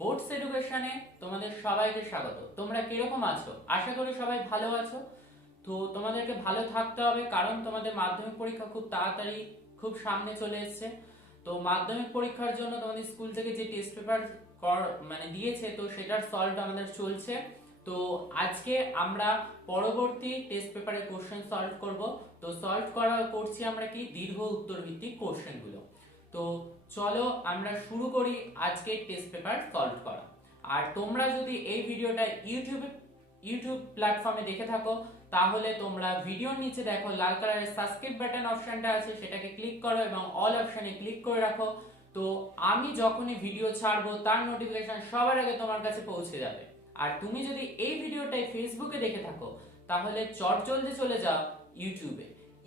Boards এডুকেশনে তোমাদের সবাইকে স্বাগত। তোমরা কিরকম আছো? আশা করি সবাই ভালো আছো। তো তোমাদেরকে ভালো থাকতে হবে, কারণ তোমাদের মাধ্যমিক পরীক্ষা খুব তাড়াতাড়ি খুব সামনে চলে এসেছে। তো মাধ্যমিক পরীক্ষার জন্য তোমাদের স্কুল থেকে যে টেস্ট পেপার দিয়েছে, তো সেটার সলভ আমাদের চলছে। তো আজকে আমরা পরবর্তী টেস্ট পেপারের কোশ্চেন সলভ করব। তো সলভ করছি আমরা কি দীর্ঘ উত্তর ভিত্তিক কোশ্চেনগুলো। তো চলো আমরা শুরু করি আজকের টেস্ট পেপার সলভ করা। আর তোমরা যদি এই ভিডিওটা ইউটিউব প্ল্যাটফর্মে দেখে থাকো, তাহলে তোমরা ভিডিওর নিচে দেখো লাল কালারের সাবস্ক্রাইব বাটন অপশনটা আছে, সেটাকে ক্লিক করো এবং অল অপশনে ক্লিক করে রাখো। তো আমি যখনই ভিডিও ছাড়বো তার নোটিফিকেশন সবার আগে তোমার কাছে পৌঁছে যাবে। আর তুমি যদি এই ভিডিওটাই ফেসবুকে দেখে থাকো, তাহলে চটজলদি চলে যাও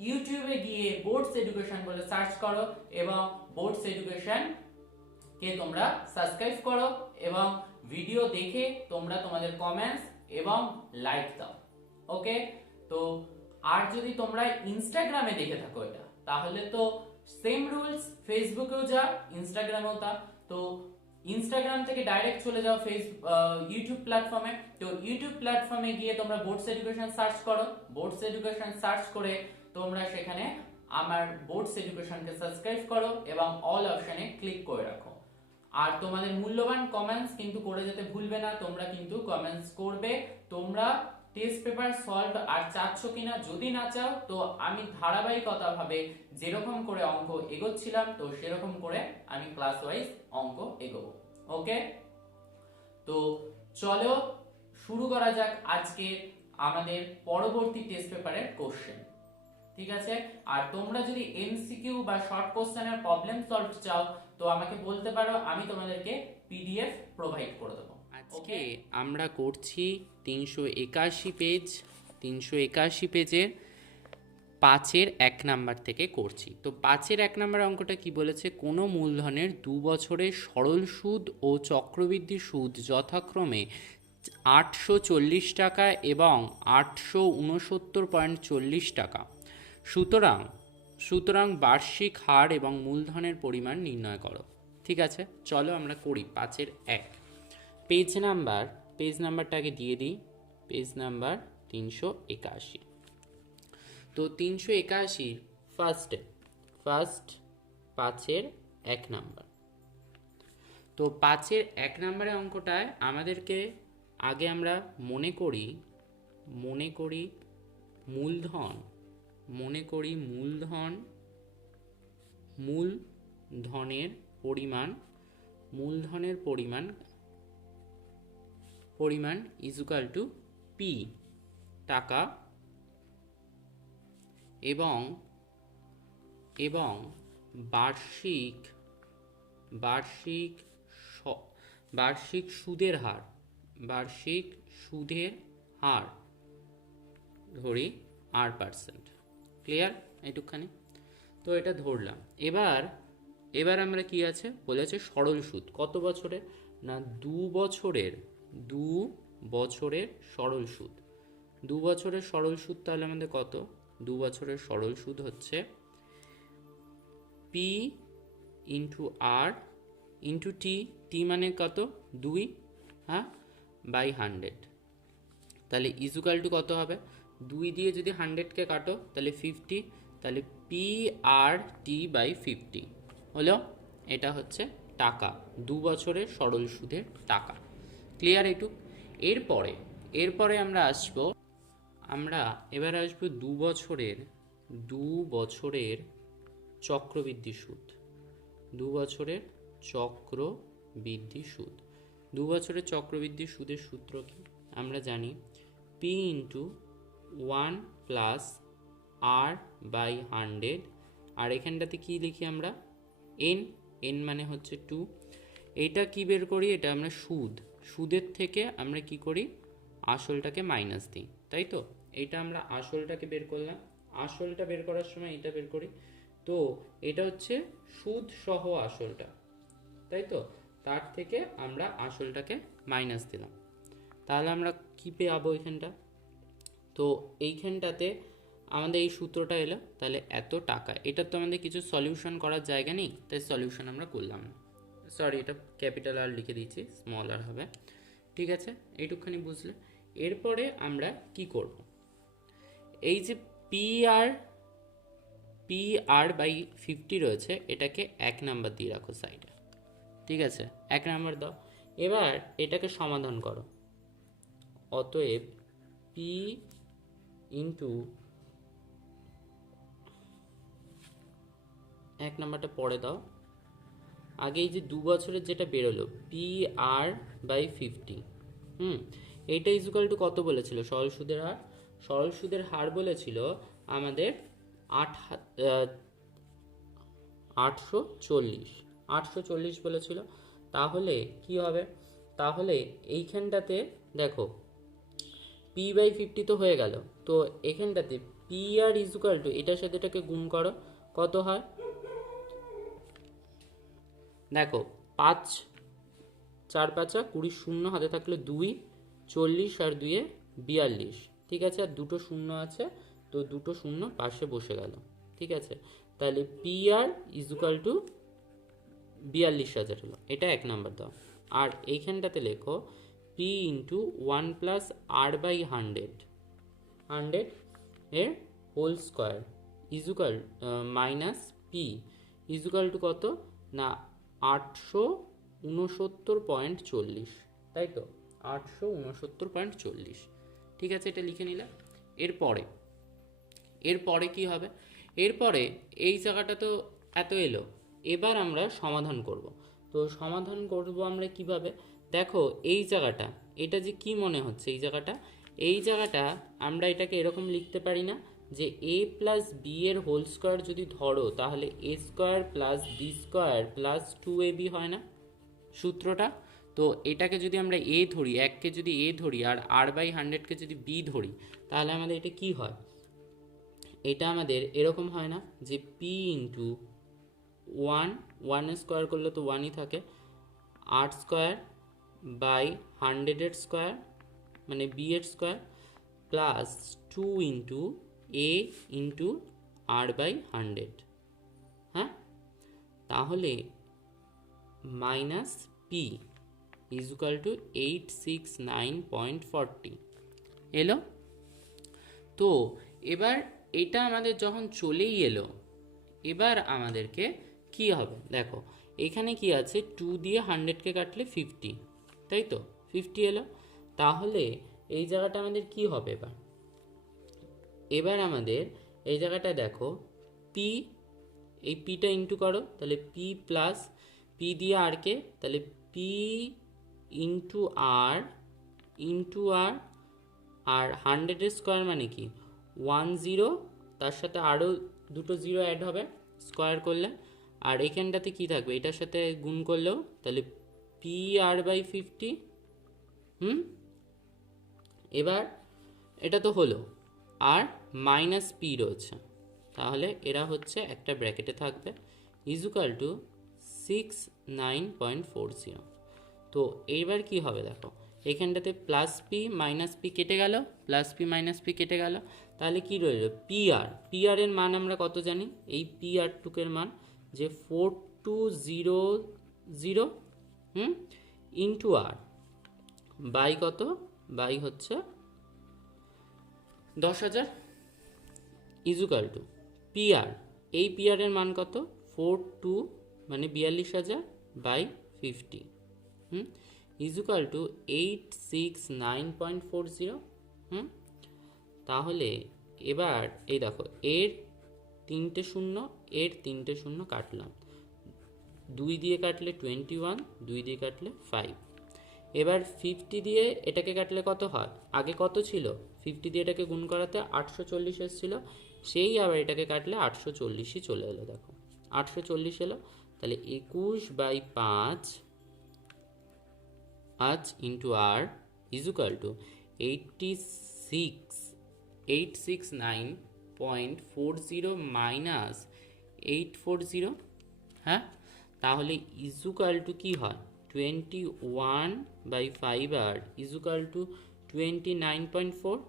ইউটিউবে গিয়ে বোর্ডস এডুকেশন বলে সার্চ করো এবং বোর্ডস এডুকেশন কে তোমরা সাবস্ক্রাইব করো এবং ভিডিও দেখে তোমরা তোমাদের কমেন্টস এবং লাইক দাও। ওকে, তো আর যদি তোমরা ইনস্টাগ্রামে দেখে থাকো এটা, তাহলে তো সেম রুলস, ফেসবুকেও যা ইনস্টাগ্রামেও তা। তো ইনস্টাগ্রাম থেকে ডাইরেক্ট চলে যাও ইউটিউব প্ল্যাটফর্মে। তো ইউটিউব প্ল্যাটফর্মে গিয়ে তোমরা বোর্ডস এডুকেশন সার্চ করো। বোর্ডস এডুকেশন সার্চ করে তোমরা সেখানে আমার বোর্ডস এডুকেশনকে সাবস্ক্রাইব করো এবং অল অপশনে ক্লিক করে রাখো। আর তোমাদের মূল্যবান কমেন্টস কিন্তু করে যেতে ভুলবে না। তোমরা কিন্তু কমেন্টস করবে তোমরা টেস্ট পেপার সলভ আর চাচ্ছ কিনা। যদি না চাও, তো আমি ধারাবাহিকতা ভাবে যেরকম করে অঙ্ক এগোচ্ছিলাম, তো সেরকম করে আমি ক্লাস ওয়াইজ অঙ্ক এগোবো। ওকে, তো চলো শুরু করা যাক আজকে আমাদের পরবর্তী টেস্ট পেপারের কোশ্চেন। ঠিক আছে, আর তোমরা যদি এমসিকিউ বা শর্ট কোশ্চেনের প্রবলেম সলভ চাও, তো আমাকে বলতে পারো, আমি তোমাদেরকে পিডিএফ প্রোভাইড করে দেবো। আজকে আমরা করছি 381 পেজের 5-এর 1 নাম্বার থেকে করছি। তো 5-এর 1 নাম্বার অঙ্কটা কি বলেছে, কোনো মূলধনের 2 বছরের সরল সুদ ও চক্রবৃদ্ধি সুদ যথাক্রমে 840 টাকা এবং 869.40 টাকা। সুতরাং বার্ষিক হার এবং মূলধনের পরিমাণ নির্ণয় করো। ঠিক আছে, চলো আমরা করি 5-এর 1। পেজ নাম্বারটাকে দিয়ে দিই, পেজ নাম্বার 381। তো 381 ফার্স্ট 5-এর 1 নাম্বার। তো 5-এর 1 নাম্বারের অঙ্কটায় আমাদেরকে আগে আমরা মনে করি মূলধনের পরিমাণ ইজুকাল টু পি টাকা এবং বার্ষিক সুদের হার ধরি R%। ক্লিয়ার এইটুকখানি? তো এটা ধরলাম। এবার আমরা কি আছে বলেছে, সরল সুদ কত বছরের না 2 বছরের সরল সুদ। 2 বছরের সরল সুদ তাহলে আমাদের কত, 2 বছরের সরল সুদ হচ্ছে P into R into T মানে কত 2, হ্যাঁ, বাই 100। তাহলে ইজুকাল টু কত হবে, 2 দিয়ে যদি 100কে কাটো তাহলে 50, তাহলে PRT বাই 50 হলো। এটা হচ্ছে টাকা, 2 বছরের সরল সুদের টাকা। ক্লিয়ার এইটুক? এরপরে আমরা এবার আসবো 2 বছরের চক্রবৃদ্ধি সুদ। 2 বছরের চক্রবৃদ্ধি সুদ। 2 বছরের চক্রবৃদ্ধি সুদের সূত্র কি আমরা জানি, P into 1 plus R by 100। আর এখানটাতে কি লিখি আমরা, n মানে হচ্ছে 2। এইটা কি বের করি, এটা আমরা সুদের থেকে আমরা কি করি, আসলটাকে মাইনাস দিই, তাই তো? এইটা আমরা আসলটাকে বের করলাম, আসলটা বের করার সময় এটা বের করি। তো এটা হচ্ছে সুদ সহ আসলটা, তাই তো? তার থেকে আমরা আসলটাকে মাইনাস দিলাম, তাহলে আমরা কি পাবো এখানটা। তো এইখানটাতে আমাদের এই সূত্রটা এলো, তাহলে এত টাকা। এটা তো আমাদের কিছু সলিউশন করার জায়গা নেই, তাই সলিউশন আমরা করলাম না। সরি এটা ক্যাপিটাল আর লিখে দিয়েছি, স্মল আর হবে, ঠিক আছে, এইটুকখানি বুঝলে। এরপরে আমরা কি করব, এই যে পি আর বাই 50 রয়েছে এটাকে 1 নাম্বার দিয়ে রাখো সাইডে, ঠিক আছে, 1 নাম্বার দাও। এবার এটাকে সমাধান করো, অতএব পি ইন্টু 1 নাম্বারটা পরে দাও, আগে এই যে 2 বছরের যেটা বেরোলো পি আর বাই 50, এইটা ইজুকাল টু কত বলেছিল, সরল সুদের হার, সরল সুদের হার বলেছিল আমাদের 840 বলেছিল। তাহলে কি হবে, তাহলে এইখানটাতে দেখো পি বাই 50 তো হয়ে গেল, তো এখানটাতে পি আর ইজুকাল টু এটার সাথে এটাকে গুণ করো, কত হয় দেখো, 5 4 5 20, শূন্য হাতে থাকলে 2, 40 আর 2 42, ঠিক আছে, আর দুটো শূন্য আছে, তো দুটো শূন্য পাশে বসে গেল, ঠিক আছে, তাহলে পি আর ইজুকাল টু 42,000 হলো, এটা 1 নাম্বার দাও। আর এইখানটাতে লেখো P into 1 plus R by 100 এর whole square equal minus P equal to কত না 869.40, তাই তো, 869.40, ঠিক আছে, এটা লিখে নিলাম। এরপরে কি হবে, এরপরে এই জায়গাটা তো এত এলো, এবার আমরা সমাধান করব। তো সমাধান করব আমরা কিভাবে, দেখো এই জায়গাটা, এটা যে কি মনে হচ্ছে এই জায়গাটা আমরা এটাকে এরকম লিখতে পারি না যে এ প্লাস বি এর হোল স্কোয়ার যদি ধরো তাহলে A square plus B square plus 2ab হয় না সূত্রটা। তো এটাকে যদি আমরা এ ধরি, 1কে যদি এ ধরি আর আর বাই 100কে যদি বি ধরি, তাহলে আমাদের এটা কি হয়, এটা আমাদের এরকম হয় না যে পি ইন্টু 1 স্কোয়ার করলে তো 1ই থাকে, 8 স্কোয়ার বাই 100 স্কোয়ার মানে বি এর square plus 2 into A into R by 100, হ্যাঁ, তাহলে মাইনাস পি ইজুকাল টু 869.40 এলো। তো এবার এটা আমাদের যখন চলেই এলো, এবার আমাদেরকে কি হবে দেখো, এখানে কি আছে 2 দিয়ে 100কে কাটলে 50, তাই তো 50 এলো, তাহলে এই জায়গাটা আমাদের কি হবে, এবার আমাদের এই জায়গাটা দেখো পি, এই পিটা ইন্টু করো, তাহলে পি প্লাস পি দিয়ে আরকে, তাহলে পি ইন্টু আর আর 100 স্কোয়ার মানে কি 10, তার সাথে আরও দুটো জিরো অ্যাড হবে স্কোয়ার করলে, আর এখানটাতে কি থাকবে এটার সাথে গুণ করলেও, তাহলে পি আর বাই 50, এবার এটা তো হলো, আর মাইনাস পি রয়েছে, তাহলে এরা হচ্ছে একটা ব্র্যাকেটে থাকবে ইজুকাল টু 69.40। তো এইবার কি হবে দেখো, এইখানটাতে প্লাস পি মাইনাস পি কেটে গেল, প্লাস পি মাইনাস পি কেটে গেল, তাহলে কি রইল পি আর এর মান আমরা কত জানি, এই পি আর টুকের মান যে 4200 ইন্টু আর বাই কত, বাই হচ্ছে 10,000 ইজুকাল টু পি আর, এই পি আর এর মান কত 42 মানে 42,000 বাই 50 ইজুকাল টু 869.40। তাহলে এবার এই দেখো এর 3টে শূন্য, এর 3টে শূন্য কাটলাম, 2 দিয়ে কাটলে 21, 2 দিয়ে কাটলে 5, এবার 50 দিয়ে এটাকে কাটলে কত হয়, আগে কত ছিল 50 দিয়ে এটাকে গুণ করাতে 840 এসেছিল, সেই আবার এটাকে কাটলে 840ই চলে এলো, দেখো 840 এলো, তাহলে 21/5 into R equal to 869.40 minus 840, হ্যাঁ, তাহলে ইজুকাল টু কি হয় 21/5 আর ইজুকাল টু 29.4,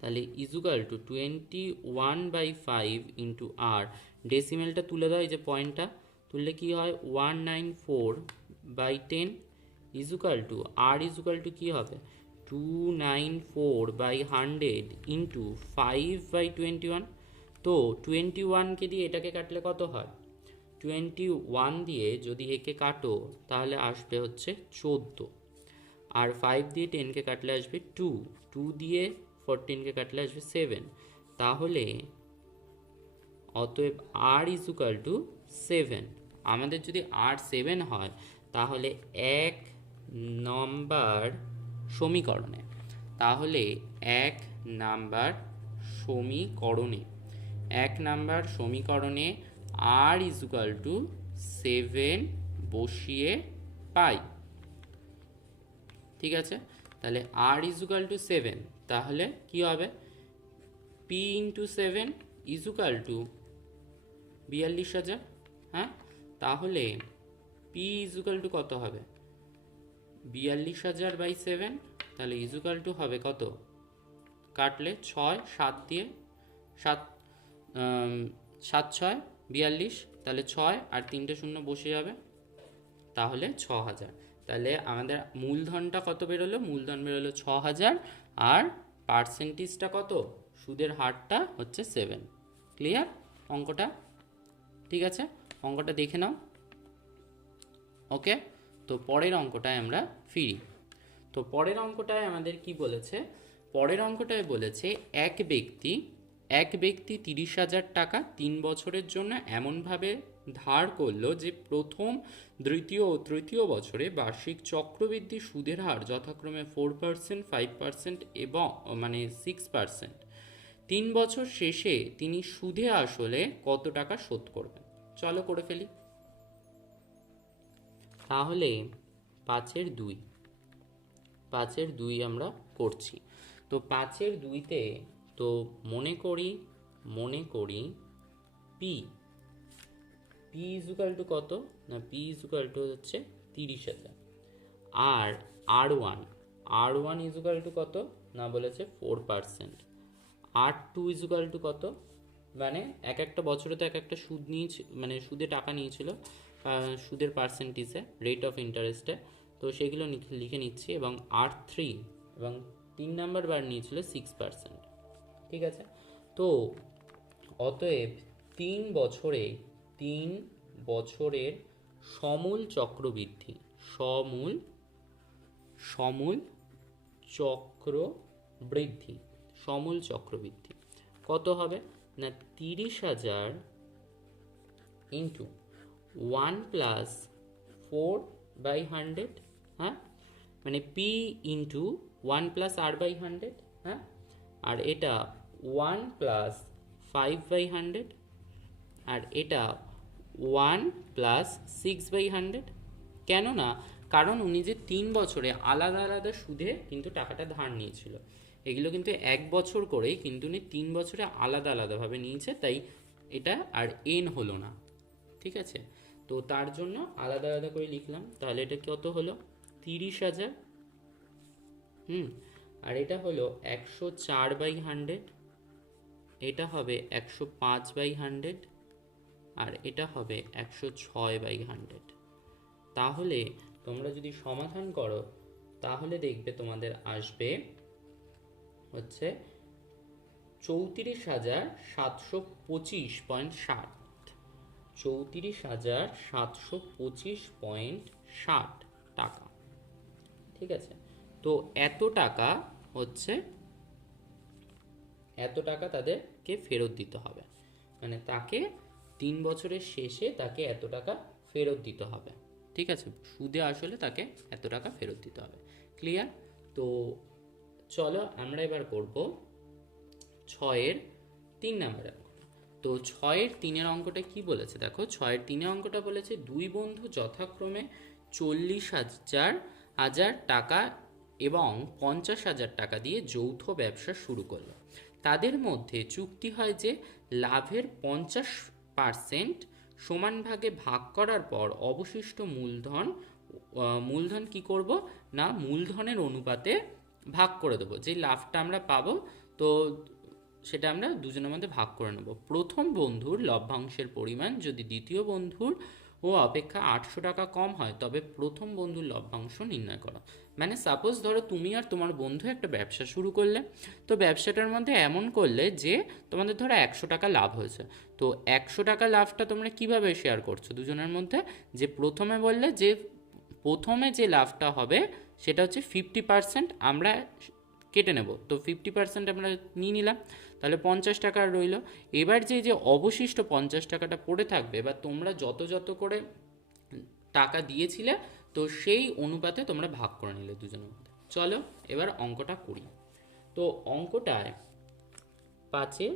তাহলে ইজুকাল টু 21/5 ইন্টু আর, ডেসিমেলটা তুলে দাও এই যে পয়েন্টটা, তো তুললে কি হয় 194/10 equal to R equal to কী হবে 294/100 ইন্টু 5/21। তো 21কে দিয়ে এটাকে কাটলে কত হয় 21 দিয়ে যদি একে কাটো তাহলে আসবে হচ্ছে 14, আর 5 দিয়ে 10কে কাটলে আসবে 2, 2 দিয়ে 14কে কাটলে আসবে 7। তাহলে অতএব আর ইজুকাল টু 7। আমাদের যদি আর 7 হয় তাহলে 1 নাম্বার সমীকরণে আর ইজুকাল টু 7 বসিয়ে পাই। ঠিক আছে, তাহলে আর ইজুকাল টু 7, তাহলে কি হবে পি ইন্টু 7 ইজুকাল টু 42,000। হ্যাঁ, তাহলে পি ইজুকাল টু কত হবে 42,000/7, তাহলে ইজুকাল টু হবে কত, কাটলে 6 7 দিয়ে 7 7 6 42, তাহলে 6 আর 3টে শূন্য বসে যাবে, তাহলে 6,000। তাহলে আমাদের মূলধনটা কত বেরোলো, মূলধন বেরোলো 6,000, আর পার্সেন্টেজটা কত, সুদের হারটা হচ্ছে 7। ক্লিয়ার অঙ্কটা? ঠিক আছে, অঙ্কটা দেখে নাও। ওকে, তো পরের অঙ্কটায় আমরা ফিরি। তো পরের অঙ্কটায় আমাদের কি বলেছে, পরের অঙ্কটায় বলেছে এক ব্যক্তি 30,000 টাকা 3 বছরের জন্য এমনভাবে ধার করলো যে প্রথম, দ্বিতীয় ও তৃতীয় বছরে বার্ষিক চক্রবৃদ্ধি সুদের হার যথাক্রমে 4%, 5% এবং 6%। 3 বছর শেষে তিনি সুদে আসলে কত টাকা শোধ করবেন? চলো করে ফেলি। তাহলে 5-এর 2 আমরা করছি। তো 5-এর 2তে তো মনে করি পি ইজুকাল টু কত না, পি ইজুকাল টু হচ্ছে 30,000, আর আর ওয়ান ইজুকাল টু কত না বলেছে 4%, আর 2 ইজুকাল টু কত, মানে এক একটা বছরে তো এক একটা সুদ নিয়েছে, মানে সুদে টাকা নিয়েছিল, সুদের পার্সেন্টেজে, রেট অফ ইন্টারেস্টে, তো সেগুলো লিখে নিচ্ছি। এবং আর 3 এবং 3 নাম্বার বার নিয়েছিল 6%। ঠিক আছে, তো অতএব 3 বছরের সমূল চক্রবৃদ্ধি কত হবে না 30,000 ইন্টু 1 প্লাস 4/100। হ্যাঁ, মানে পি ইন্টু 1 প্লাস r/100। হ্যাঁ, আর এটা 1 প্লাস 5/100, আর এটা 1 প্লাস 6/100। কেন না, কারণ উনি যে 3 বছরে আলাদা আলাদা সুদে কিন্তু টাকাটা ধার নিয়েছিল, এগুলো কিন্তু 1 বছর করেই কিন্তু উনি 3 বছরে আলাদা আলাদাভাবে নিয়েছে, তাই এটা আর এন হলো না। ঠিক আছে, তো তার জন্য আলাদা আলাদা করে লিখলাম। তাহলে এটা কত হলো 30,000, আর এটা হলো 104/100, এটা হবে 105/100, আর এটা হবে 106/100। তাহলে তোমরা যদি সমাধান করো তাহলে দেখবে তোমাদের আসবে হচ্ছে 34,725.60, 34,725.60 টাকা। ঠিক আছে, তো এত টাকা তাদেরকে ফেরত দিতে হবে, মানে তাকে 3 বছরের শেষে তাকে এত টাকা ফেরত দিতে হবে। ঠিক আছে, সুদে আসলে তাকে এত টাকা ফেরত দিতে হবে। ক্লিয়ার? তো চলো আমরা এবার করব 6-এর 3 নাম্বার অঙ্কটা। তো 6-এর 3-এর অঙ্কটা কি বলেছে দেখো, 6-এর 3-এর অঙ্কটা বলেছে দুই বন্ধু যথাক্রমে 40,000 টাকা এবং 50,000 টাকা দিয়ে যৌথ ব্যবসা শুরু করলো। তাদের মধ্যে চুক্তি হয় যে লাভের 50% সমান ভাগে ভাগ করার পর অবশিষ্ট মূলধন কি করব না, মূলধনের অনুপাতে ভাগ করে দেবো। যে লাভটা আমরা পাবো তো সেটা আমরা দুজনের মধ্যে ভাগ করে নেব। প্রথম বন্ধুর লভ্যাংশের পরিমাণ যদি দ্বিতীয় বন্ধুর ও অপেক্ষা 800 টাকা কম হয় তবে প্রথম বন্ধুর লভ্যাংশ নির্ণয় করো। মানে সাপোজ ধরো তুমি আর তোমার বন্ধু একটা ব্যবসা শুরু করলে, তো ব্যবসাটার মধ্যে এমন করলে যে তোমাদের ধরো 100 টাকা লাভ হয়েছে। তো 100 টাকা লাভটা তোমরা কিভাবে শেয়ার করছো দুজনের মধ্যে? যে প্রথমে বললে যে প্রথমে যে লাভটা হবে সেটা হচ্ছে 50% আমরা কেটে নেব, তো 50% আমরা নিয়ে নিলাম, তাহলে 50 টাকা রইলো। এবার যে যে অবশিষ্ট 50 টাকাটা পড়ে থাকবে বা তোমরা যত যত করে টাকা দিয়েছিলে তো সেই অনুপাতে তোমরা ভাগ করে নিলে দুজনের মধ্যে। চলো এবার অঙ্কটা করি। তো অঙ্কটায় 5-এর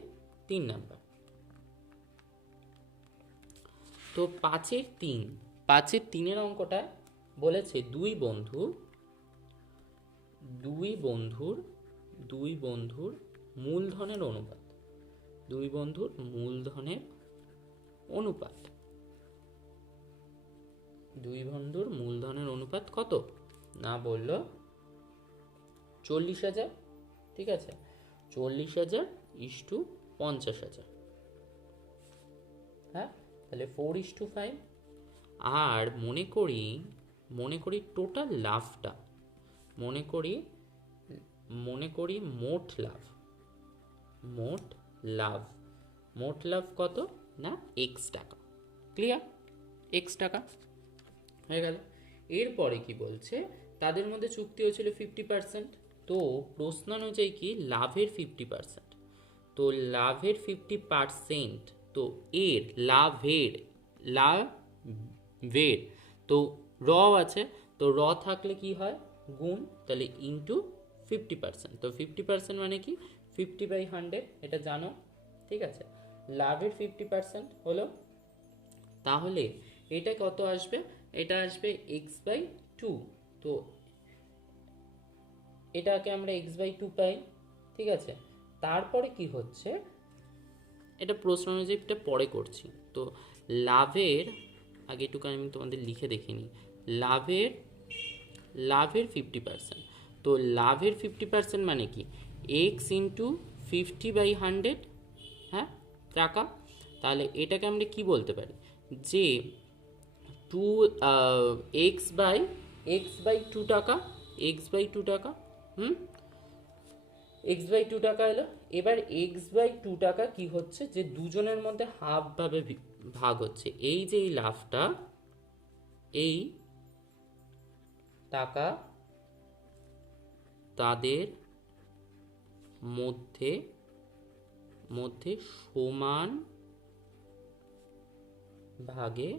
3 নাম্বার। তো 5-এর 3-এর অঙ্কটা বলেছে দুই বন্ধুর মূলধনের অনুপাত। দুই বন্ধুর মূলধনের অনুপাত কত না বললো 40,000। ঠিক আছে, 40,000:50,000। হ্যাঁ, তাহলে 4:5। আর মনে করি টোটাল লাভটা, মনে করি মোট লাভ কত না x টাকা। ক্লিয়ার? x টাকা হয়ে গেল। এরপরে কি বলছে, তাদের মধ্যে চুক্তি হয়েছিল 50%। তো প্রশ্ন অনুযায়ী কি লাভের 50%, তো লাভের 50%, তো এর লাভের তো র আছে, তো র থাকলে কি হয় গুণ, তাহলে ইন্টু 50%। তো 50% মানে কি 50/100, এটা জানো। ঠিক আছে, লাভের 50% হলো, তাহলে এটা কত আসবে, এটা আসবে x/2। তো এটাকে আমরা x/2 পাই। ঠিক আছে, তারপরে কি হচ্ছে, এটা প্রশ্ন অনুযায়ী এটা পরে করছি। তো লাভের আগে একটু আমি তোমাদের লিখে দেখিনি, লাভের 50%। তো লাভের 50% মানে কি x×50/100, হ্যাঁ টাকা। তাহলে এটাকে আমরা কি বলতে পারি যে x/2 টাকা, x/2 টাকা এলো। এবার x/2 টাকা কি হচ্ছে যে দুজনের মধ্যে হাফ ভাবে ভাগ হচ্ছে। এই যে এই লাভটা, এই টাকা তাদের মধ্যে সমান ভাগে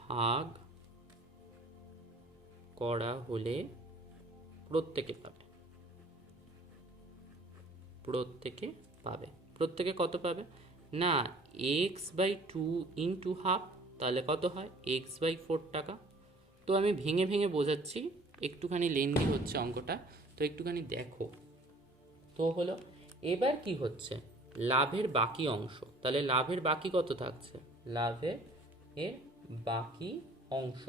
ভাগ করা হলে প্রত্যেকে পাবে। প্রত্যেকে কত পাবে না x/2 ইন্টু হাফ, তাহলে কত হয় x/4 টাকা। তো আমি ভেঙে ভেঙে বোঝাচ্ছি, একটুখানি লেন্দি হচ্ছে অঙ্কটা, তো একটুখানি দেখো। তো হলো, এবার কি হচ্ছে লাভের বাকি অংশ, তাহলে লাভের বাকি কত থাকছে, লাভের বাকি অংশ।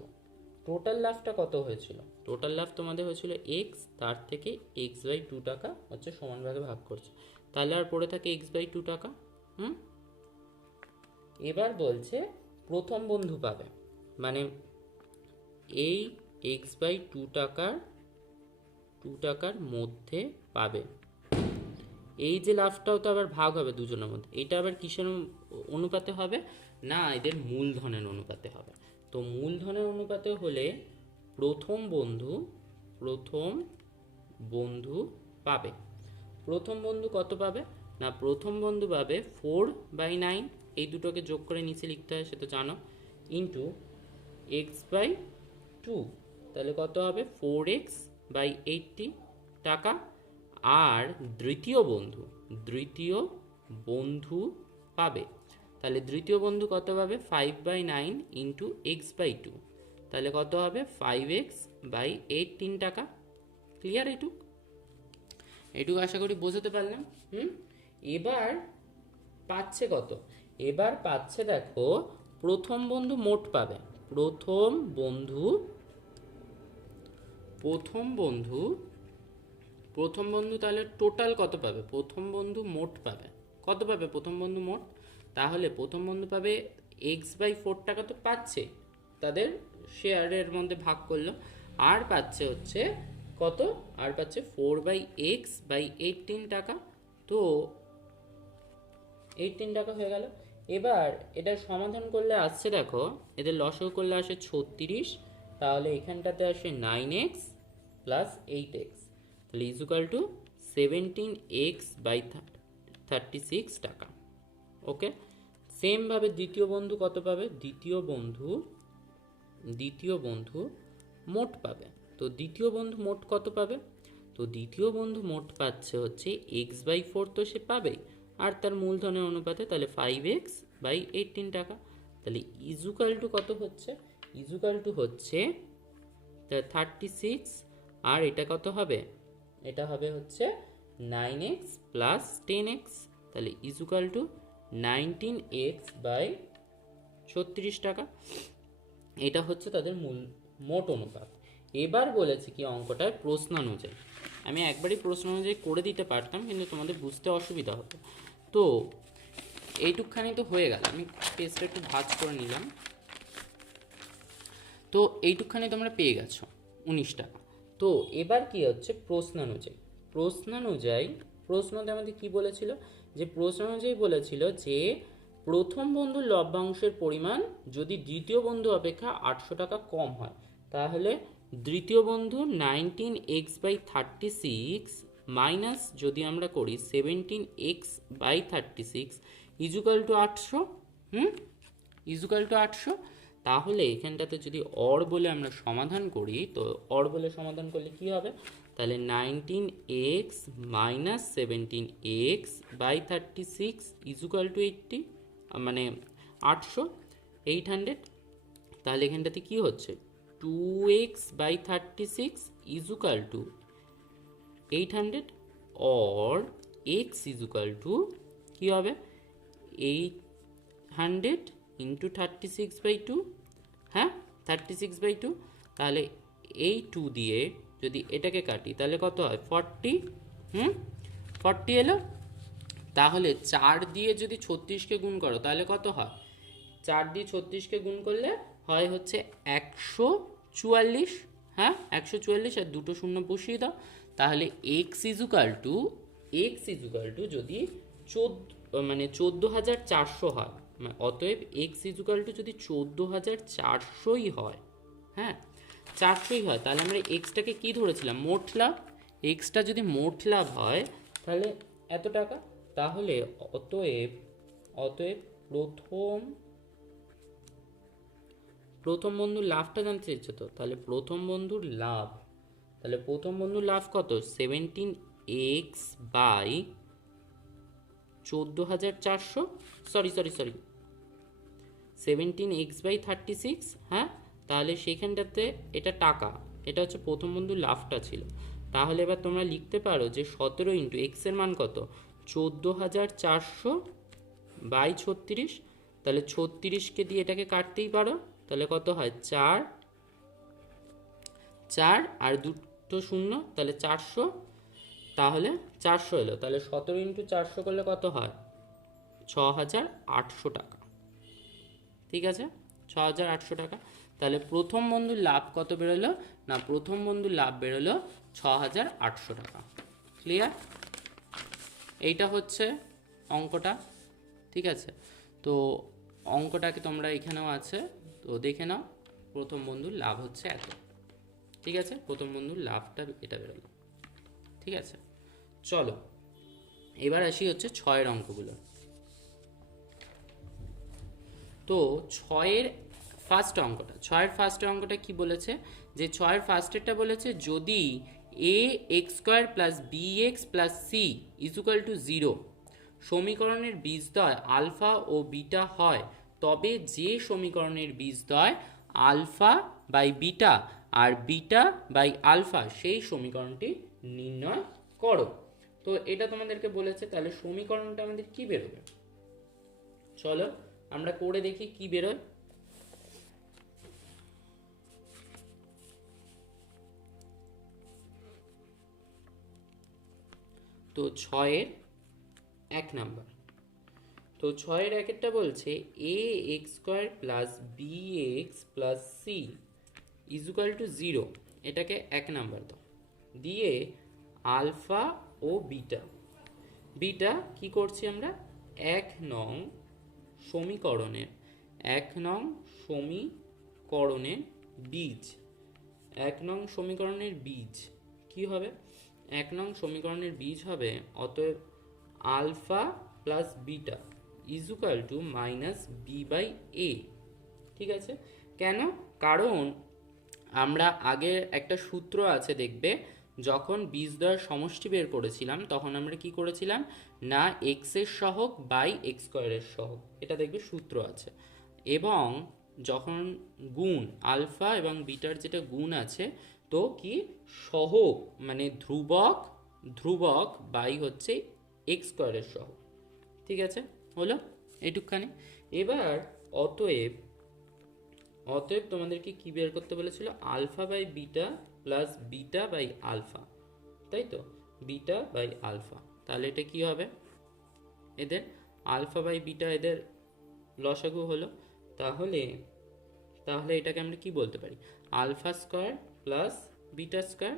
টোটাল লাভটা কত হয়েছিল, টোটাল লাভ তোমাদের হয়েছিল x, তার থেকে x/2 টাকা হচ্ছে সমান ভাগে ভাগ করছে, তাহলে আর পড়ে থাকে x/2 টাকা। এবার বলছে প্রথম বন্ধু পাবে, মানে এই x/2 টাকার মধ্যে পাবে। এই যে লাভটাও তো আবার ভাগ হবে দুজনের মধ্যে, এটা আবার কিসের অনুপাতে হবে না এদের মূলধনের অনুপাতে হবে। তো মূলধনের অনুপাতে হলে প্রথম বন্ধু পাবে। প্রথম বন্ধু কত পাবে না প্রথম বন্ধু পাবে 4/9, এই দুটোকে যোগ করে নিচে লিখতে হয় সেটা জানো, ইন্টু x/2, তাহলে কত হবে 4x/80 টাকা। আর দ্বিতীয় বন্ধু পাবে, তাহলে দ্বিতীয় বন্ধু কত পাবে 5/9 ইন্টু x/2, তাহলে কত হবে 5x/18 টাকা। ক্লিয়ার? এটুকু আশা করি বোঝাতে পারলাম। এবার পাচ্ছে কত, এবার পাচ্ছে দেখো প্রথম বন্ধু মোট পাবে, প্রথম বন্ধু তাহলে টোটাল কত পাবে, প্রথম বন্ধু মোট পাবে কত পাবে, প্রথম বন্ধু মোট, তাহলে প্রথম বন্ধু পাবে x/4 টাকা তো পাচ্ছে, তাদের শেয়ারের মধ্যে ভাগ করলো, আর পাচ্ছে হচ্ছে কত, আর পাচ্ছে 4/x/18 টাকা। তো 18 টাকা হয়ে গেল। এবার এটা সমাধান করলে আসছে, দেখো এদের লসাগু করলে আসে 36, তাহলে এখানটাতে আসে 9x প্লাস 8x, তাহলে ইজুকাল টু 17x/36 টাকা। ওকে, সেমভাবে দ্বিতীয় বন্ধু কত পাবে, দ্বিতীয় বন্ধু মোট পাবে। তো দ্বিতীয় বন্ধু মোট কত পাবে, তো দ্বিতীয় বন্ধু মোট পাচ্ছে হচ্ছে x/4 তো সে পাবেই, আর তার মূলধনের অনুপাতে তাহলে 5x/18 টাকা। তাহলে ইজুকাল টু কত হচ্ছে, ইজুকাল টু হচ্ছে 36, আর এটা কত হবে, এটা হবে হচ্ছে 9x প্লাস 10x, তাহলে ইজুকাল টু 19x/36 টাকা। এটা হচ্ছে তাদের মোট অনুপাত। এবার বলেছে কি অঙ্কটায় প্রশ্ন অনুযায়ী, আমি একবারই প্রশ্ন অনুযায়ী করে দিতে পারতাম, কিন্তু তোমাদের বুঝতে অসুবিধা হতো। তো এইটুকখানি তো হয়ে গেল, আমি পেজটা একটু ভাঁজ করে নিলাম। তো এইটুকখানি তোমরা পেয়ে গেছো 19 টাকা। তো এবার কি হচ্ছে প্রশ্ন অনুযায়ী, প্রশ্নতে আমাদের কি বলেছিল, যে প্রশ্ন অনুযায়ী বলেছিল যে প্রথম বন্ধুর লভ্যাংশের পরিমাণ যদি দ্বিতীয় বন্ধু অপেক্ষা 800 টাকা কম হয়, তাহলে দ্বিতীয় বন্ধু 19x/36 মাইনাস যদি আমরা করি 17x/36 equal to 800, equal to 800। তাহলে এখানটাতে যদি অর বলে আমরা সমাধান করি, তো অর বলে সমাধান করলে কি হবে, তাহলে 19x minus 17x/36 equal to 80, মানে 800, 800। তাহলে এখানটাতে কি হচ্ছে 2x/36 equal to 800, or x equal to কি হবে 800 ইন্টু 36/2, হ্যাঁ 36/2। তাহলে এই 2 দিয়ে যদি এটাকে কাটি তাহলে কত হয় 40, 40 এলো। তাহলে 4 দিয়ে যদি 36কে গুণ করো তাহলে কত হয়, 4 দিয়ে 36কে গুণ করলে হয় হচ্ছে 144, হ্যাঁ 144, আর দুটো শূন্য বসিয়ে দাও। তাহলে x ইজুকাল টু যদি 14,400 হয়, অতএব x ইজুকাল টু যদি 14,400ই হয়, হ্যাঁ 400ই হয়, তাহলে আমরা এক্সটাকে কি ধরেছিলাম, মোট লাভ। এক্সটা যদি মোট লাভ হয় তাহলে এত টাকা। তাহলে অতএব প্রথম বন্ধুর লাভটা জানতে চাইছো তো, তাহলে প্রথম বন্ধুর লাভ কত, 17x/14,400, সরি 17x/36, হ্যাঁ। তাহলে সেইখানটাতে এটা টাকা, এটা হচ্ছে প্রথম বন্ধুর লাভটা ছিল। তাহলে এবার তোমরা লিখতে পারো যে 17 ইন্টু এক্স এর মান কত, 14,400/36, তাহলে 36কে দিয়ে এটাকে কাটতেই পারো, তাহলে কত হয় 4 আর দুটো শূন্য, তাহলে 400, তাহলে 400 এলো। তাহলে 17 ইন্টু 400 করলে কত হয় 6,800 টাকা, ঠিক আছে 6,800 টাকা। তাহলে প্রথম বন্ধুর লাভ কত বেরোলো না, প্রথম বন্ধুর লাভ বেরোলো 6,800 টাকা। ক্লিয়ার, এইটা হচ্ছে অঙ্কটা, ঠিক আছে। তো অঙ্কটাকে তোমরা এখানেও আছে, তো দেখে নাও। প্রথম বন্ধুর লাভ হচ্ছে এত, ঠিক আছে, প্রথম বন্ধুর লাভটা এটা বেরোলো, ঠিক আছে। চলো এবার আসি হচ্ছে 6-এর অঙ্কগুলো। তো 6-এর ফার্স্ট অঙ্কটা কি বলেছে, যে 6-এর ফার্স্টেরটা বলেছে যদি ax² plus bx plus c equal to 0 সমীকরণের বীজদ্বয় আলফা ও বিটা হয়, তবে যে সমীকরণের বীজদ্বয় আলফা বাই বিটা আর বিটা বাই আলফা সেই সমীকরণটি নির্ণয় করো। তো এটা তোমাদেরকে বলেছে, তাহলে সমীকরণটা আমাদের কি বেরোবে, চলো আমরা করে দেখি কি বেরোয়। তো 6-এর 1 নাম্বার, তো 6-এর একেরটা বলছে A X square plus B X plus C equal to 0, এটাকে 1 নাম্বার দাও, দিয়ে আলফা ও বিটা। বিটা কি করছি আমরা, 1 নং সমীকরণের 1 নং সমীকরণের বীজ, 1 নং সমীকরণের বীজ কি হবে, 1 নং সমীকরণের বীজ হবে অতএব alpha plus beta equal to minus B by A. ঠিক আছে, কেন, কারণ আমরা আগের একটা সূত্র আছে দেখবে, যখন বীজদ্বয়ের সমষ্টি বের করেছিলাম তখন আমরা কি করেছিলাম না এক্স এর সহগ বাই এক্স স্কোয়ারের সহগ, এটা দেখবে সূত্র আছে। এবং যখন গুণ আলফা এবং বিটার যেটা গুণ আছে, তো কি সহগ মানে ধ্রুবক, ধ্রুবক বাই হচ্ছে এক্স স্কোয়ারের সহগ। ঠিক আছে, হলো এইটুকখানি। এবার অতএব অতএব তোমাদেরকে কি বের করতে বলেছিল, alpha by beta plus beta by alpha, তাই তো, বিটা বাই আলফা। তাহলে এটা কি হবে, এদের আলফা বাই বিটা এদের লসাগু হলো। তাহলে তাহলে এটাকে আমরা কি বলতে পারি, alpha square plus beta square.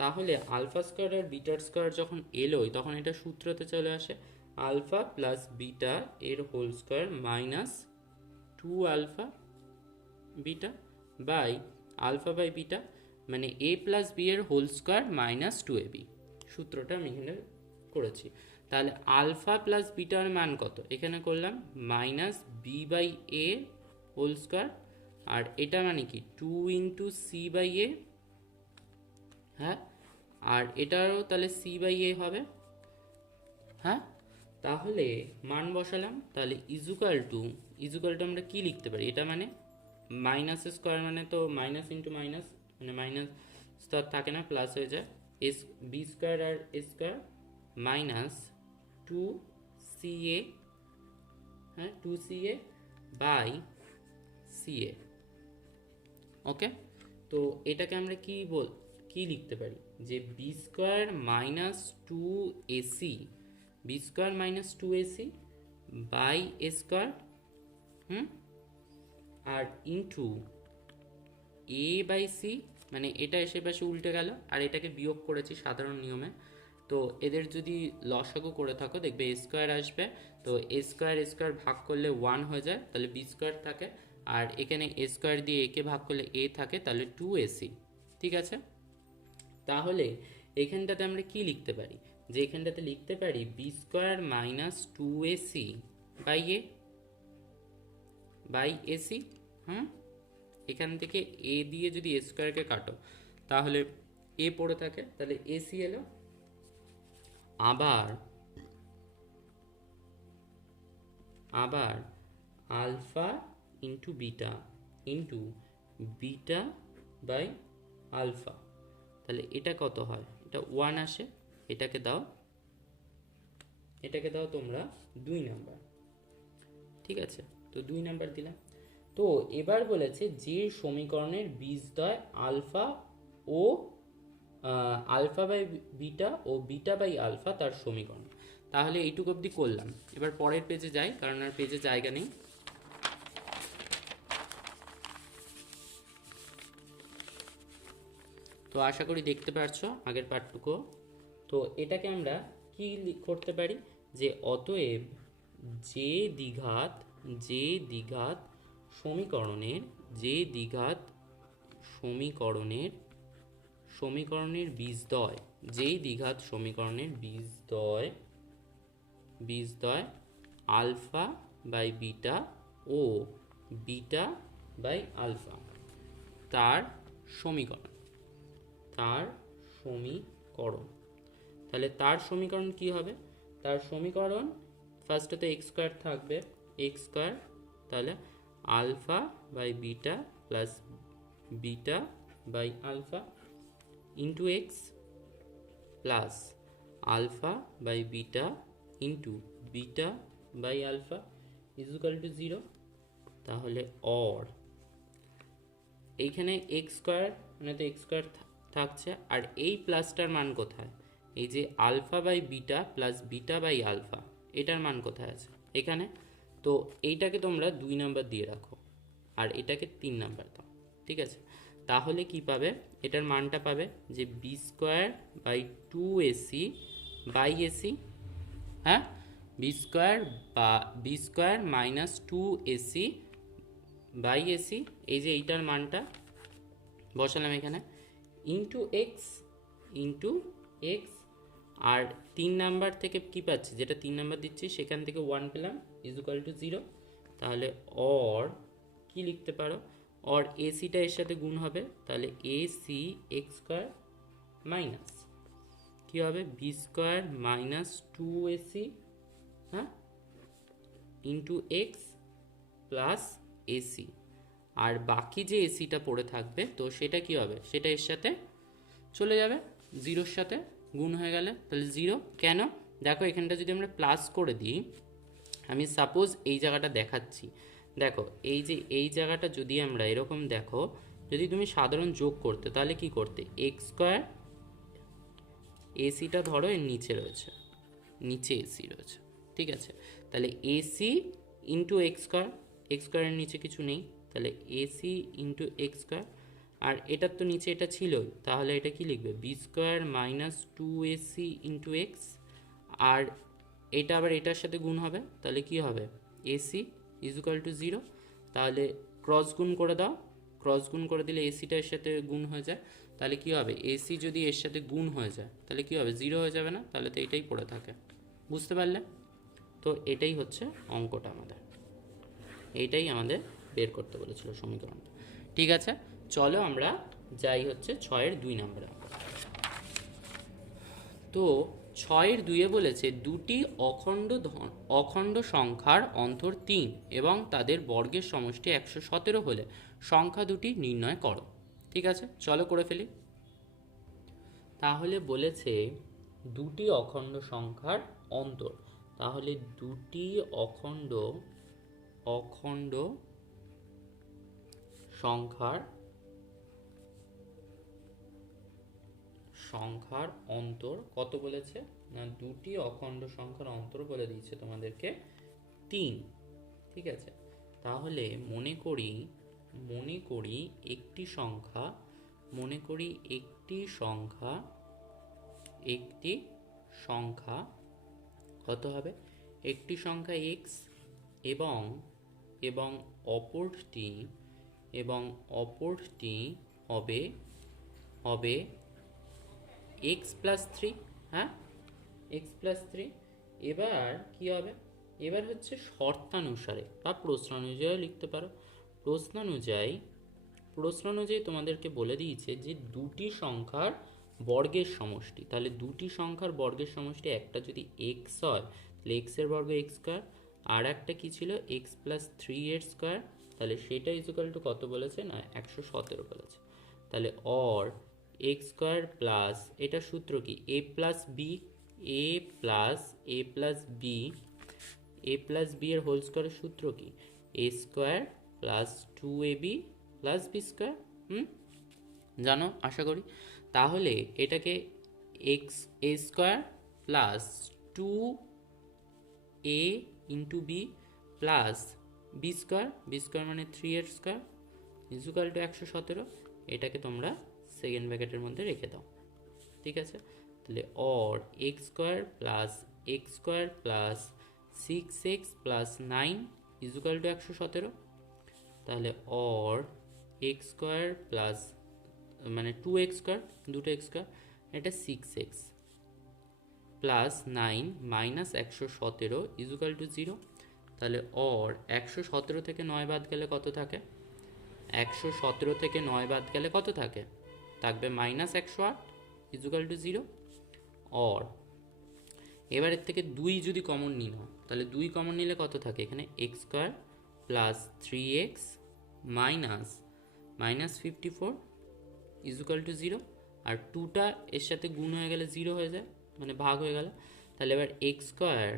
তাহলে আলফা স্কোয়ার আর বিটার স্কোয়ার যখন এলোই তখন এটা সূত্রতে চলে আসে, আলফা প্লাস বিটা এর whole square minus 2 alpha beta by alpha by beta মানে এ প্লাস বি এর হোল স্কোয়ার মাইনাস 2ab। সূত্রটা আমি এখানে করেছি। তাহলে আলফা প্লাস বিটার মান কত, এখানে করলাম minus B by A whole square, আর এটা মানে কি 2 ইন্টু সি বাই এ, হ্যাঁ, আর এটারও তাহলে সি বাই এ হবে। হ্যাঁ, তাহলে মান বসালাম, তাহলে ইজুকাল টু আমরা কি লিখতে পারি, এটা মানে মাইনাস স্কোয়ার মানে তো মাইনাস ইন্টু মাইনাস মানে মাইনাস তো থাকে না, প্লাস হয়ে যায়, এস বি স্কোয়ার আর এ স্কোয়ার মাইনাস 2ca, হ্যাঁ 2ca বাই ca। ওকে, তো এটাকে আমরা কি লিখতে পারি, যে B square minus 2ac, B square minus 2ac by A square, আর ইন্টু এ বাই সি, মানে এটা এসে পাশে উল্টে গেল, আর এটাকে বিয়োগ করেছি সাধারণ নিয়মে। তো এদের যদি লসাগু করে থাকো দেখবে এ স্কোয়ার আসবে, তো এ স্কোয়ার ভাগ করলে 1 হয়ে যায়, তাহলে বি স্কোয়ার থাকে, আর এখানে এ স্কোয়ার দিয়ে একে ভাগ করলে এ থাকে, তাহলে 2ac। ঠিক আছে, তাহলে এখানটাতে আমরা কি লিখতে পারি, যে এখানটাতে লিখতে পারি B square minus 2ac by AC. এখান থেকে এ দিয়ে যদি এ স্কোয়ারকে কাটো তাহলে এ পড়ে থাকে, তাহলে এসি এলো। আবার alpha into beta by alpha, তাহলে এটা কত হয়, এটা 1 আসে, এটাকে দাও তোমরা 2 নাম্বার। ঠিক আছে, তো 2 নাম্বার দিলাম। তো এবার বলেছে যে সমীকরণের বীজদ্বয় আলফা বাই বিটা ও বিটা বাই আলফা তার সমীকরণ। তাহলে এইটুকু অবধি করলাম, এবার পরের পেজে যাই কারণ আর পেজে জায়গা নেই। তো আশা করি দেখতে পারছো আগের পার্টটুকু। তো এটাকে আমরা কি করতে পারি, যে অতএব যে দ্বিঘাত সমীকরণের বীজদ্বয়, যেই দ্বিঘাত সমীকরণের বীজদ্বয় আলফা বাই বিটা ও বিটা বাই আলফা তার সমীকরণ। তাহলে তার সমীকরণ কি হবে, তার সমীকরণ ফার্স্টে এক্স স্কোয়ার থাকবে, এক্স স্কোয়ার, তাহলে alpha by beta plus beta by alpha into X plus alpha by beta into beta by alpha equal to 0। তাহলে অর এইখানে এক্স স্কোয়ার মানে তো এক্স স্কোয়ার থাকছে, আর এই প্লাসটার মান কোথায়, এই যে alpha by beta plus beta by alpha এটার মান কোথায় আছে? এখানে। তো এইটাকে তোমরা 2 নাম্বার দিয়ে রাখো আর এটাকে 3 নাম্বার দাও, ঠিক আছে? তাহলে কি পাবে? এটার মানটা পাবে যে B square by 2ac by AC, হ্যাঁ, বি স্কোয়ার বা B square minus 2ac by AC, এই যে এইটার মানটা বসালাম এখানে, ইন্টু এক্স, আর 3 নাম্বার থেকে কি পাচ্ছি, যেটা 3 নাম্বার দিচ্ছি সেখান থেকে 1 পেলাম, ইজুকাল টু 0। তাহলে অর কি লিখতে পারো, অর এসিটা এর সাথে গুণ হবে, তাহলে এসি এক্স স্কোয়ার মাইনাস কী হবে, বি স্কোয়ার মাইনাস 2ac, হ্যাঁ, ইন্টু এক্স প্লাস এসি। আর বাকি যে এসিটা পড়ে থাকবে তো সেটা কি হবে, সেটা এর সাথে চলে যাবে, জিরোর সাথে গুণ হয়ে গেলে, তাহলে 0 কেন, দেখো এখানটা যদি আমরা প্লাস করে দিই, আমি সাপোজ এই জায়গাটা দেখাচ্ছি, দেখো এই যে এই জায়গাটা যদি আমরা এরকম দেখো, যদি তুমি সাধারণ যোগ করতে তাহলে কি করতে, এক্স স্কোয়ার, এসিটা ধরো এর নিচে রয়েছে, নিচে এসি রয়েছে, ঠিক আছে? তাহলে AC into X square, X স্কোয়ারের নিচে কিছু নেই, তাহলে এসি ইন্টু এক্স স্কোয়ার, আর এটার তো নিচে এটা ছিলই, তাহলে এটা কি লিখবে, B square minus 2ac into X, আর এটা আবার এটার সাথে গুণ হবে, তাহলে কি হবে, এসি ইজুকাল টু 0। তাহলে ক্রস গুণ করে দাও, ক্রস গুণ করে দিলে এসিটা এর সাথে গুণ হয়ে যায়, তাহলে কি হবে, এসি যদি এর সাথে গুণ হয়ে যায় তাহলে কি হবে, 0 হয়ে যাবে না, তাহলে তো এটাই পড়ে থাকে, বুঝতে পারলে? তো এটাই হচ্ছে অঙ্কটা আমাদের, এইটাই আমাদের বের করতে বলেছিল সমীকরণটা, ঠিক আছে? চলো আমরা যাই হচ্ছে 6-এর 2 নম্বরে। তো 6-এর 2-এ বলেছে দুটি অখণ্ড সংখ্যার অন্তর 3 এবং তাদের বর্গের সমষ্টি 117 হলে সংখ্যা দুটি নির্ণয় করো, ঠিক আছে? চলো করে ফেলি। তাহলে বলেছে দুটি অখণ্ড সংখ্যার অন্তর, তাহলে দুটি অখণ্ড সংখ্যার অন্তর কত বলেছে না, দুটি অখণ্ড সংখ্যার অন্তর বলে দিয়েছে তোমাদেরকে 3, ঠিক আছে? তাহলে মনে করি একটি সংখ্যা কত হবে, একটি সংখ্যা x এবং অপরটি হবে x প্লাস 3, হ্যাঁ, x প্লাস 3। এবার কি হবে, এবার হচ্ছে শর্তানুসারে বা প্রশ্নানুযায়ী লিখতে পারো, প্রশ্নানুযায়ী তোমাদেরকে বলে দিয়েছে যে দুটি সংখ্যার বর্গের সমষ্টি, তাহলে দুটি সংখ্যার বর্গের সমষ্টি, একটা যদি x হয় তাহলে x এর বর্গ x স্কোয়ার, আর একটা কি ছিল x প্লাস 3 এর স্কোয়ার, তাহলে সেটা ইকুয়াল টু কত বলেছে না 117 বলেছে। তাহলে অর এক্স স্কোয়ার প্লাস, এটার সূত্র কি, এ প্লাস বি এর হোল স্কোয়ারের সূত্র কি, A square plus 2ab plus B square, জানো আশা করি। তাহলে এটাকে X A square plus 2a into B plus B square মানে 3 এর স্কোয়ার ইজুকাল টু 117, এটাকে তোমরা সেকেন্ড ব্র্যাকেটের মধ্যে রেখে দাও, ঠিক আছে? তাহলে or X square plus 6x plus 9 equal to 117, তাহলে অর এক্স স্কোয়ার প্লাস মানে 2x স্কোয়ার, দুটো x স্কোয়ার, এটা 6x plus 9 minus 117 equal to 0। তাহলে অর 117 থেকে 9 বাদ গেলে কত থাকে, 117 থেকে 9 বাদ গেলে কত থাকে, থাকবে মাইনাস 108 ইজুকাল টু 0। অর এবারের থেকে 2 যদি কমন নিই না, তাহলে 2 কমন নিলে কত থাকে, এখানে X square plus 3x minus 54 equal to 0, আর 2টা এর সাথে গুণ হয়ে গেলে 0 হয়ে যায়, মানে ভাগ হয়ে গেল। তাহলে এবার এক্স স্কোয়ার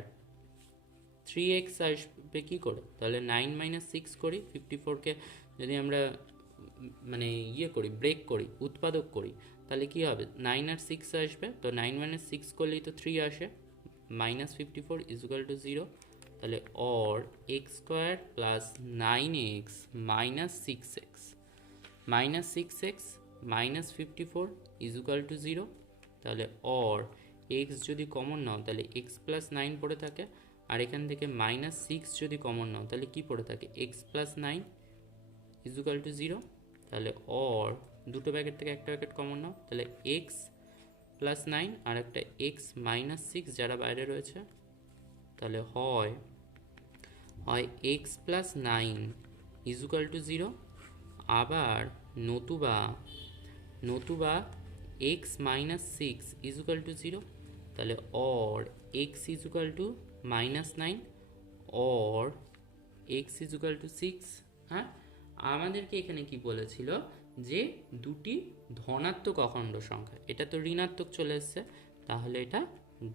3x আসবে কী করে, তাহলে 9 মাইনাস 6 করি, 54কে যদি আমরা মানে ব্রেক করি, উৎপাদক করি, তাহলে কি হবে, 9 আর 6 আসবে, তো 9 মাইনাস 6 করলেই তো 3 আসে, মাইনাস 54 ইজুকাল টু 0, তাহলে or X square plus 9x minus 6x minus 6x minus 54 equal to 0, তাহলে অর এক্স যদি কমন নাও তাহলে এক্স প্লাস 9 পড়ে থাকে, আর এখান থেকে মাইনাস 6 যদি কমন নাও তাহলে কি পড়ে থাকে এক্স প্লাস 9 ইজুকাল টু 0, তাহলে অর দুটো ব্র্যাকেট থেকে একটা ব্র্যাকেট কমন নাও, তাহলে এক্স প্লাস 9 আর একটা এক্স মাইনাস 6 যারা বাইরে রয়েছে, তাহলে হয় এক্স প্লাস 9 ইজুকাল টু 0, আবার নতুবা এক্স মাইনাস 6 ইজুকাল টু 0, তাহলে or X equal to minus 9 or X equal to 6। হ্যাঁ, আমাদেরকে এখানে কি বলেছিল যে দুটি ধনাত্মক অখণ্ড সংখ্যা, এটা তো ঋণাত্মক চলে এসছে, তাহলে এটা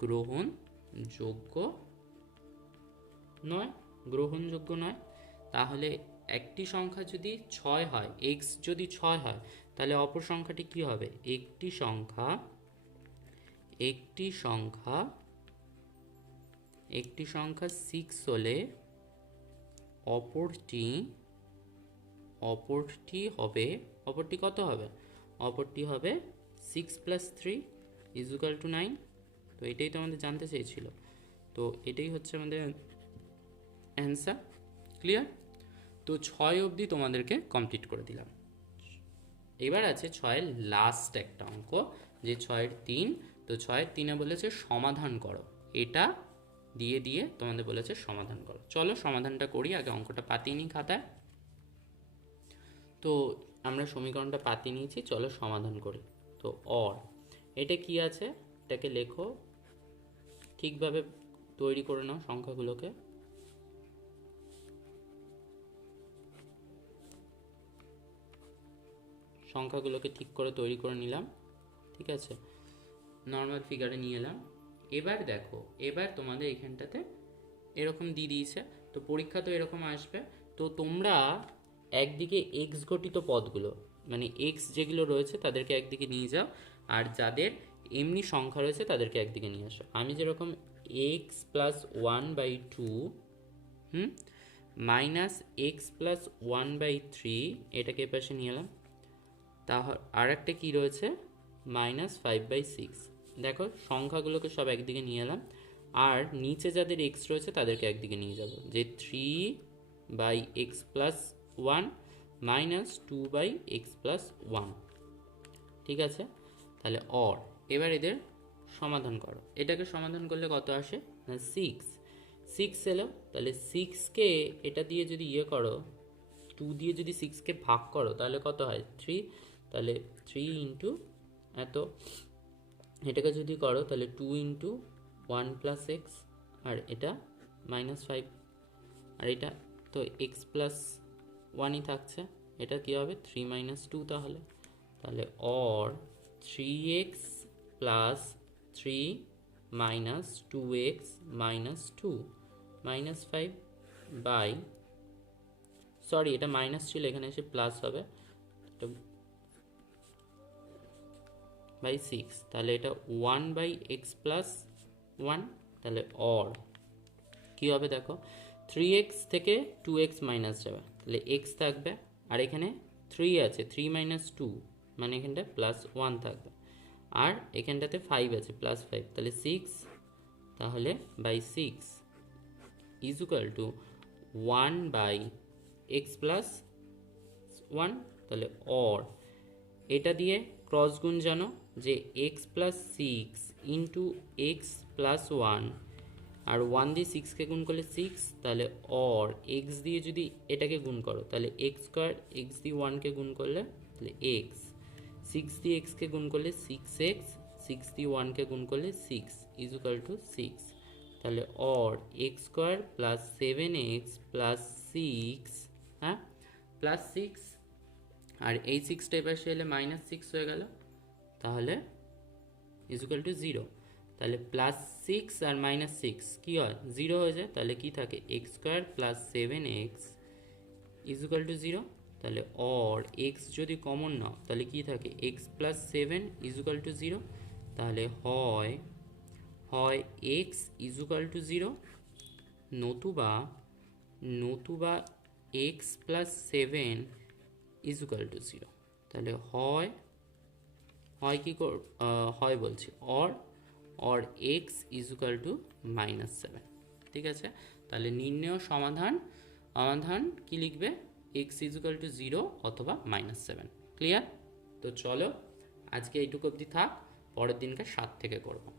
গ্রহণযোগ্য নয়। তাহলে একটি সংখ্যা যদি 6 হয়, এক্স যদি 6 হয়, তাহলে অপর সংখ্যাটি কি হবে? একটি সংখ্যা 6 হলে অপরটি কত হবে? অপরটি হবে 6 প্লাস 3 ইজুকাল টু 9। তো এটাই তো আমাদের জানতে চেয়েছিল, তো এটাই হচ্ছে আমাদের অ্যান্সার। ক্লিয়ার? তো 6 অবধি তোমাদেরকে কমপ্লিট করে দিলাম। এবার আছে 6-এর লাস্ট একটা অঙ্ক, যে 6-এর 3। তো 6-এর 3-এ বলেছে সমাধান করো, এটা দিয়ে তোমাদের বলেছে সমাধান করো। চলো সমাধানটা করি, আগে অঙ্কটা পাতিয়ে নিই খাতায়। তো আমরা সমীকরণটা পাতিয়ে নিয়েছি, চলো সমাধান করি। তো অর এটা কি আছে, এটাকে লেখো, ঠিকভাবে তৈরি করে নাও সংখ্যাগুলোকে। ঠিক করে তৈরি করে নিলাম, ঠিক আছে, নর্মাল ফিগারে নিয়ে এলাম। এবার দেখো, এবার তোমাদের এখানটাতে এরকম দিয়ে দিয়েছে, তো পরীক্ষা তো এরকম আসবে। তো তোমরা একদিকে এক্স ঘটিত পদগুলো, মানে এক্স যেগুলো রয়েছে তাদেরকে একদিকে নিয়ে যাও, আর যাদের এমনি সংখ্যা রয়েছে তাদেরকে একদিকে নিয়ে আসো। আমি যেরকম x plus 1/2 minus x plus 1/3 এটাকে এপাশে নিয়ে এলাম। তাহলে আর একটা কী রয়েছে, মাইনাস 5/6। দেখো সংখ্যাগুলোকে সব একদিকে নিয়ে এলাম, আর নিচে যাদের এক্স রয়েছে তাদেরকে একদিকে নিয়ে যাব, যে 3/x+1 মাইনাস 2/x+1। ঠিক আছে, তাহলে অর এবার এদের সমাধান করো। এটাকে সমাধান করলে কত আসে না 6 এলো। তাহলে 6কে এটা দিয়ে যদি করো, 2 দিয়ে যদি 6কে ভাগ করো তাহলে কত হয় 3। তাহলে 3 ইন্টু এত, এটাকে যদি করো তাহলে 2 ইন্টু 1 প্লাস এক্স, আর এটা -5, আর এটা তো এক্স প্লাস 1ই থাকছে, এটা কী হবে 3 - 2। তাহলে or 3x plus 3 minus 2x minus 2 -5 by, sorry এটা মাইনাস ছিল, এখানে এসে প্লাস হবে, এটা বাই 6। তাহলে এটা 1/x+1। তাহলে অর কী হবে দেখো, 3x থেকে 2x মাইনাস যাবে, তাহলে x থাকবে, আর এখানে 3 আছে, 3 - 2 মানে এখানটা +1 থাকবে, আর এখানটাতে 5 আছে +5, তাহলে 6, তাহলে বাই 6 ইজুকাল টু 1/x+1। তাহলে অর এটা দিয়ে ক্রস গুণ জানো, যে x+6 ইন্টু x+1, আর 1 দিয়ে 6কে গুণ করলে 6, তাহলে অর x দিয়ে যদি এটাকে গুণ করো তাহলে x², x দিয়ে 1কে গুণ করলে তাহলে x, 6 দিয়ে xকে গুণ করলে 6x, 6 দিয়ে 1কে গুণ করলে 6 ইজুকাল টু 6। তাহলে or x² plus 7x plus 6, হ্যাঁ প্লাস 6, আর এই 6টা এবার এলে -6 হয়ে গেল, তাহলে ইজুকাল টু 0। তাহলে +6 আর -6 কী হয় 0 হয়ে যায়, তাহলে কি থাকে x² plus 7x equal to 0। তাহলে অর x যদি কমন নাও তাহলে কি থাকে x+7 ইজুকাল টু 0। তাহলে হয় হয় এক্স ইজুকাল টু 0, নতুবা এক্স প্লাস 7 ইজুকাল টু 0। তাহলে হয় কি হয় বলছি অর এক্স ইজুকাল টু -7। ঠিক আছে, তাহলে নির্ণয় সমাধান কি লিখবে? এক্স ইজুকাল টু 0 অথবা -7। ক্লিয়ার? তো চলো আজকে এইটুকু অবধি থাক, পরের দিনকে 7 থেকে করবো।